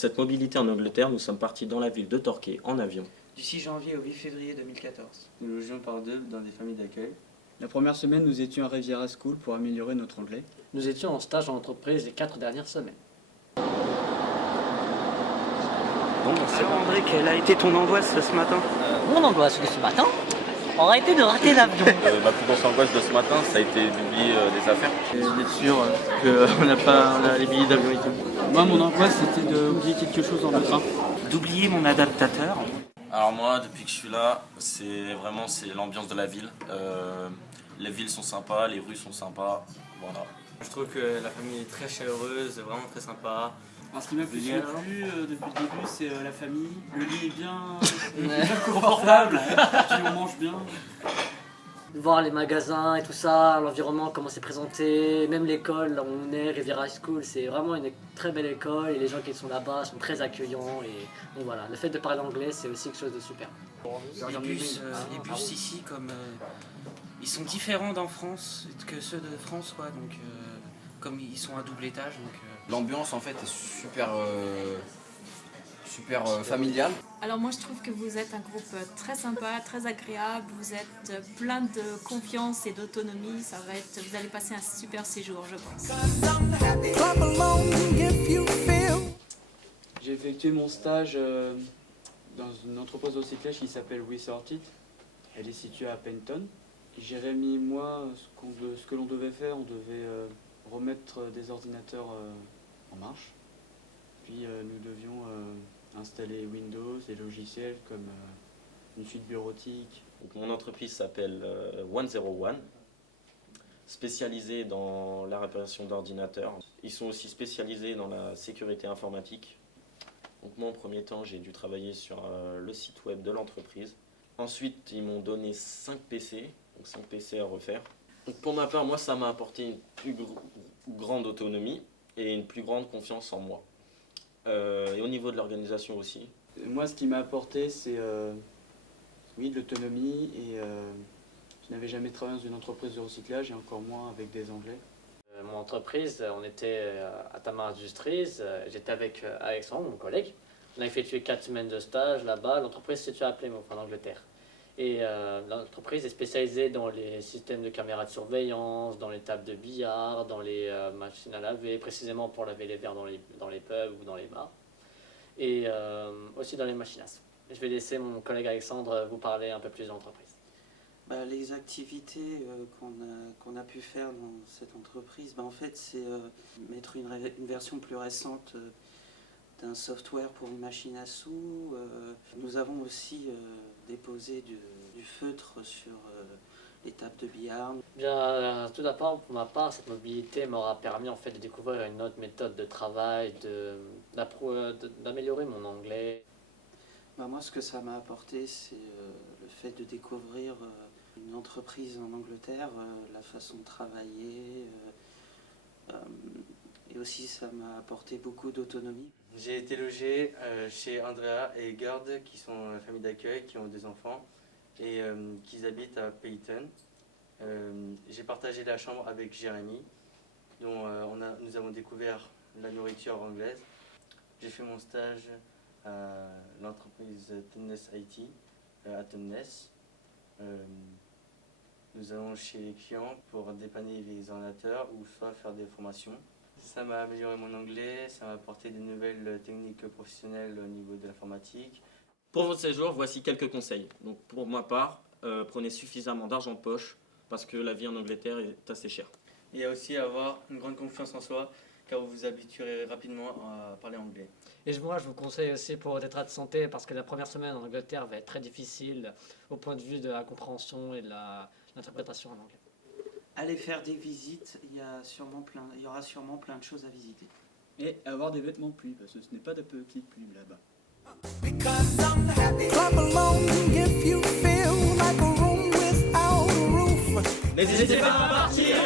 cette mobilité en Angleterre, nous sommes partis dans la ville de Torquay en avion. Du 6 janvier au 8 février 2014. Nous logeons par deux dans des familles d'accueil. La première semaine, nous étions à Riviera School pour améliorer notre anglais. Nous étions en stage en entreprise les 4 dernières semaines. Alors André, quelle a été ton angoisse ce matin? Mon angoisse de ce matin aurait été de rater l'avion. Ma plus grosse angoisse de ce matin, ça a été d'oublier des affaires. D'être sûr qu'on a les billets d'avion et tout. Moi, mon angoisse, c'était d'oublier quelque chose dans le train. D'oublier mon adaptateur. Alors moi, depuis que je suis là, c'est l'ambiance de la ville. Les villes sont sympas, les rues sont sympas, voilà. Je trouve que la famille est très chaleureuse, vraiment très sympa. Alors, ce qui m'a plus plu depuis le début, c'est la famille. Le lit est bien confortable, puis on mange bien. Voir les magasins et tout ça, l'environnement, comment c'est présenté, même l'école, là où on est, Riviera School, c'est vraiment une très belle école et les gens qui sont là-bas sont très accueillants. Et donc voilà, le fait de parler anglais, c'est aussi quelque chose de super. Les bus ici, ils sont différents d'en France que ceux de France, quoi. Donc, comme ils sont à double étage. L'ambiance en fait est super familiale. Alors moi je trouve que vous êtes un groupe très sympa, très agréable, vous êtes plein de confiance et d'autonomie, vous allez passer un super séjour je pense. J'ai effectué mon stage dans une entreprise de recyclage qui s'appelle We Sorted. Elle est située à Penton. Jérémy et moi, ce que l'on devait faire, on devait remettre des ordinateurs en marche. Puis nous devions installer Windows et logiciels comme une suite bureautique. Donc, mon entreprise s'appelle 101, spécialisée dans la réparation d'ordinateurs. Ils sont aussi spécialisés dans la sécurité informatique. Donc moi, en premier temps, j'ai dû travailler sur le site web de l'entreprise. Ensuite, ils m'ont donné 5 PC, donc 5 PC à refaire. Donc pour ma part, moi, ça m'a apporté une plus grande autonomie et une plus grande confiance en moi. Et au niveau de l'organisation aussi. Moi, ce qui m'a apporté, c'est de l'autonomie et je n'avais jamais travaillé dans une entreprise de recyclage et encore moins avec des Anglais. Mon entreprise, on était à Tamar Industries, j'étais avec Alexandre, mon collègue. On a effectué 4 semaines de stage là-bas. L'entreprise se situe à Plymouth, en Angleterre. Et l'entreprise est spécialisée dans les systèmes de caméras de surveillance, dans les tables de billard, dans les machines à laver, précisément pour laver les verres dans les pubs ou dans les bars. Et aussi dans les machines à sous. Je vais laisser mon collègue Alexandre vous parler un peu plus de l'entreprise. Les activités qu'on a pu faire dans cette entreprise, en fait, c'est mettre une version plus récente d'un software pour une machine à sous. Nous avons aussi déposé du feutre sur les tables de billard. Bien, tout d'abord, pour ma part, cette mobilité m'aura permis en fait de découvrir une autre méthode de travail, d'améliorer mon anglais. Moi, ce que ça m'a apporté, c'est le fait de découvrir une entreprise en Angleterre, la façon de travailler, et aussi ça m'a apporté beaucoup d'autonomie. J'ai été logé chez Andrea et Gerd, qui sont la famille d'accueil, qui ont 2 enfants et qui habitent à Peyton. J'ai partagé la chambre avec Jérémy, dont nous avons découvert la nourriture anglaise. J'ai fait mon stage à l'entreprise Tonnes IT à Tonnes. Nous allons chez les clients pour dépanner les ordinateurs ou soit faire des formations. Ça m'a amélioré mon anglais, ça m'a apporté de nouvelles techniques professionnelles au niveau de l'informatique. Pour votre séjour, voici quelques conseils. Donc pour ma part, prenez suffisamment d'argent de poche parce que la vie en Angleterre est assez chère. Il y a aussi avoir une grande confiance en soi, car vous vous habituerez rapidement à parler anglais. Et moi, je vous conseille aussi pour votre état de santé, parce que la première semaine en Angleterre va être très difficile au point de vue de la compréhension et de l'interprétation en anglais. Allez faire des visites, il y aura sûrement plein de choses à visiter. Et avoir des vêtements de pluie, parce que ce n'est pas de petites pluies là-bas. N'hésitez pas à partir.